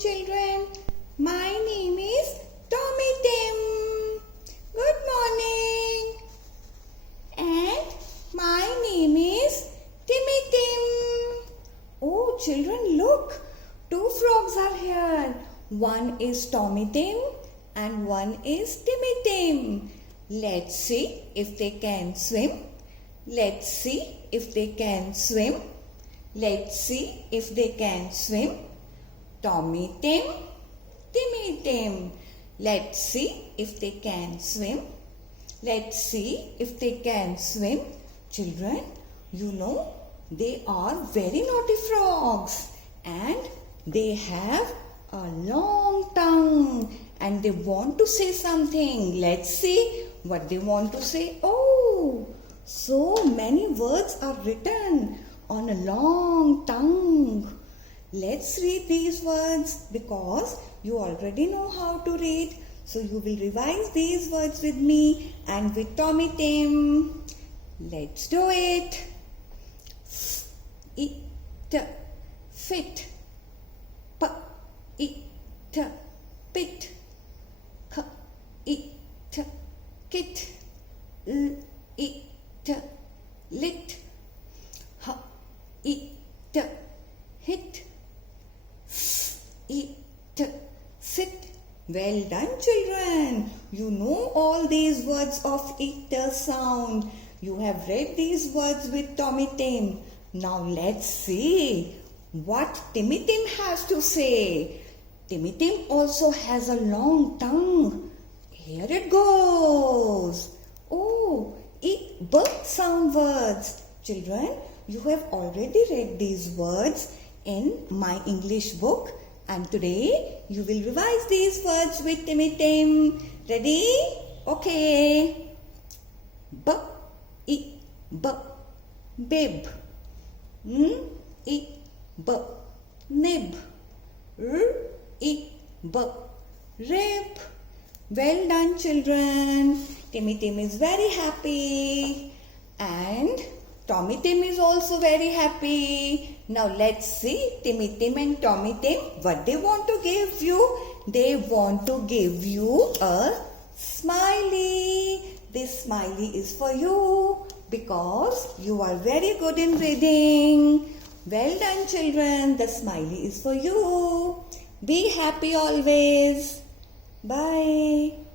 children. My name is Tommy Tim. Good morning. And my name is Timmy Tim. Oh children, look. 2 frogs are here. One is Tommy Tim and one is Timmy Tim. Let's see if they can swim. Let's see if they can swim. Let's see if they can swim. Tommy Tim, Timmy Tim. Let's see if they can swim. Let's see if they can swim. Children, you know they are very naughty frogs and they have a long tongue and they want to say something. Let's see what they want to say. Oh, so many words are written on a long tongue. Let's read these words because you already know how to read. So you will revise these words with me and with Tommy Tim. Let's do it. It, fit. It, pit. It, kit. It, lit. It, hit. It, sit. Well done children. You know all these words of it sound. You have read these words with Tommy Tim. Now let's see what Timmy Tim has to say. Timmy Tim also has a long tongue. Here it goes. Oh, it sound words. Children, you have already read these words in my English book and today you will revise these words with Timmy Tim. Ready? Okay. Bib. Nib. Rib. Well done children. Timmy Tim is very happy and Tommy Tim is also very happy. Now let's see Timmy Tim and Tommy Tim what they want to give you. They want to give you a smiley. This smiley is for you because you are very good in reading. Well done children. The smiley is for you. Be happy always. Bye.